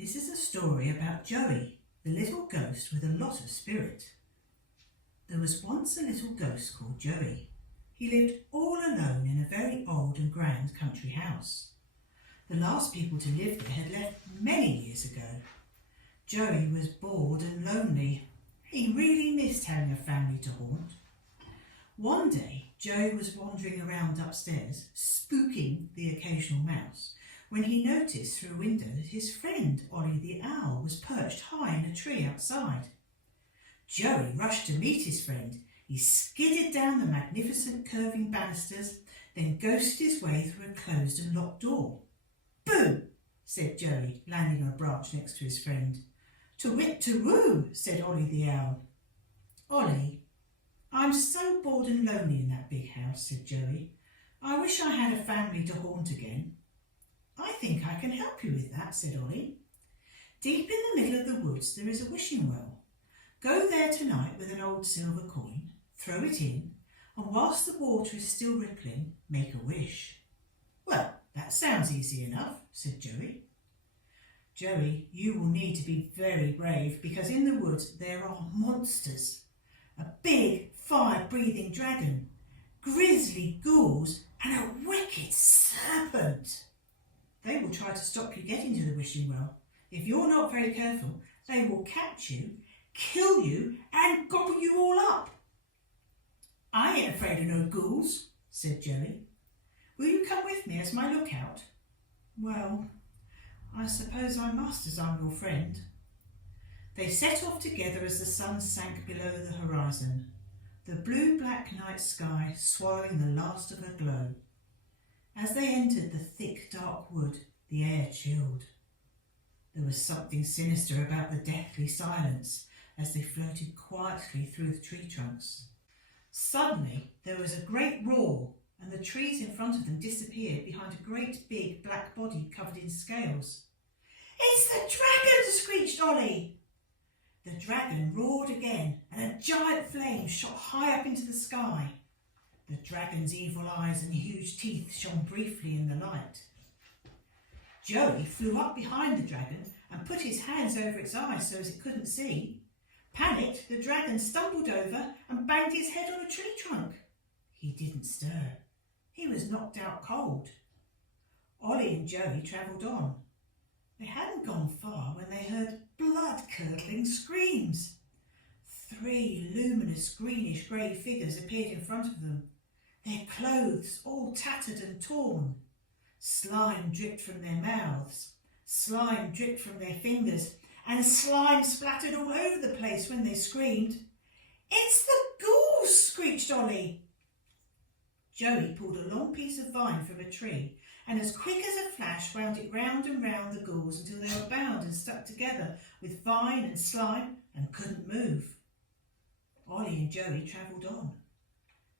This is a story about Joey, the little ghost with a lot of spirit. There was once a little ghost called Joey. He lived all alone in a very old and grand country house. The last people to live there had left many years ago. Joey was bored and lonely. He really missed having a family to haunt. One day, Joey was wandering around upstairs, spooking the occasional mouse, when he noticed through a window that his friend Ollie the owl was perched high in a tree outside. Joey rushed to meet his friend. He skidded down the magnificent curving banisters, then ghosted his way through a closed and locked door. "Boo!" said Joey, landing on a branch next to his friend. "To wit to woo," said Ollie the owl. "Ollie, I'm so bored and lonely in that big house," said Joey. "I wish I had a family to haunt again." "I think I can help you with that," said Ollie. "Deep in the middle of the woods there is a wishing well. Go there tonight with an old silver coin, throw it in, and whilst the water is still rippling, make a wish." "Well, that sounds easy enough," said Joey. "Joey, you will need to be very brave because in the woods there are monsters. A big fire-breathing dragon, grisly ghouls, and a wicked serpent. They will try to stop you getting to the wishing well. If you're not very careful, they will catch you, kill you, and gobble you all up." "I ain't afraid of no ghouls," said Joey. "Will you come with me as my lookout?" "Well, I suppose I must, as I'm your friend." They set off together as the sun sank below the horizon, the blue-black night sky swallowing the last of her glow. As they entered the thick, dark wood, the air chilled. There was something sinister about the deathly silence as they floated quietly through the tree trunks. Suddenly there was a great roar, and the trees in front of them disappeared behind a great big black body covered in scales. "It's the dragon!" screeched Ollie. The dragon roared again, and a giant flame shot high up into the sky. The dragon's evil eyes and huge teeth shone briefly in the light. Joey flew up behind the dragon and put his hands over its eyes so as it couldn't see. Panicked, the dragon stumbled over and banged his head on a tree trunk. He didn't stir. He was knocked out cold. Ollie and Joey travelled on. They hadn't gone far when they heard blood-curdling screams. 3 luminous greenish-grey figures appeared in front of them, their clothes all tattered and torn. Slime dripped from their mouths, slime dripped from their fingers, and slime splattered all over the place when they screamed. "It's the ghouls!" screeched Ollie. Joey pulled a long piece of vine from a tree and as quick as a flash wound it round and round the ghouls until they were bound and stuck together with vine and slime and couldn't move. Ollie and Joey travelled on.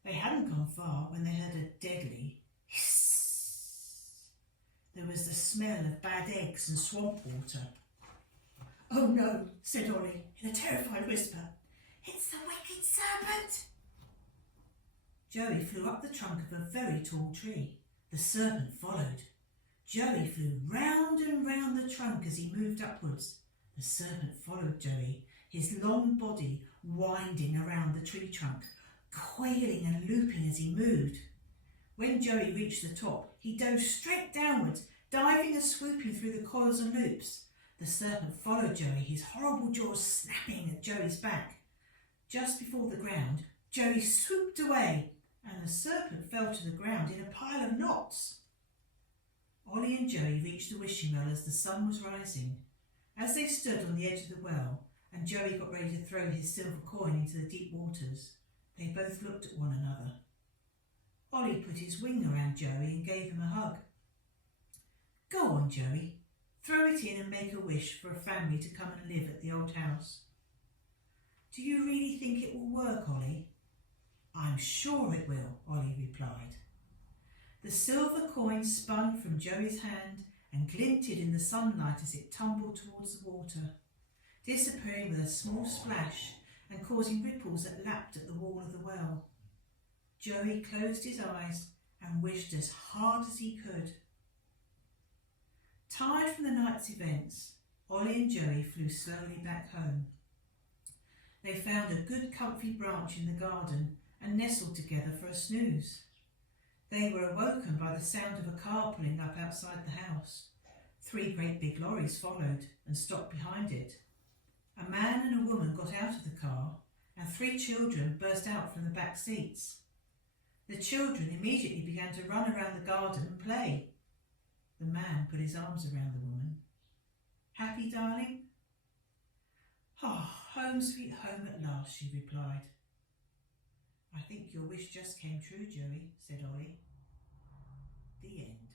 They hadn't gone far when they heard a deadly hiss. There was the smell of bad eggs and swamp water. "Oh no," said Ollie in a terrified whisper. "It's the wicked serpent." Joey flew up the trunk of a very tall tree. The serpent followed. Joey flew round and round the trunk as he moved upwards. The serpent followed Joey, his long body winding around the tree trunk, coiling and looping as he moved. When Joey reached the top, he dove straight downwards, diving and swooping through the coils and loops. The serpent followed Joey, his horrible jaws snapping at Joey's back. Just before the ground, Joey swooped away, and the serpent fell to the ground in a pile of knots. Ollie and Joey reached the wishing well as the sun was rising. As they stood on the edge of the well, and Joey got ready to throw his silver coin into the deep waters, they both looked at one another. Ollie put his wing around Joey and gave him a hug. "Go on, Joey. Throw it in and make a wish for a family to come and live at the old house." "Do you really think it will work, Ollie?" "I'm sure it will," Ollie replied. The silver coin spun from Joey's hand and glinted in the sunlight as it tumbled towards the water, disappearing with a small splash and causing ripples that lapped at the wall of the well. Joey closed his eyes and wished as hard as he could. Tired from the night's events, Ollie and Joey flew slowly back home. They found a good comfy branch in the garden and nestled together for a snooze. They were awoken by the sound of a car pulling up outside the house. 3 great big lorries followed and stopped behind it. A man and a woman got out of the car and 3 children burst out from the back seats. The children immediately began to run around the garden and play. The man put his arms around the woman. "Happy, darling?" "Oh, home sweet home at last," she replied. "I think your wish just came true, Joey," said Ollie. The end.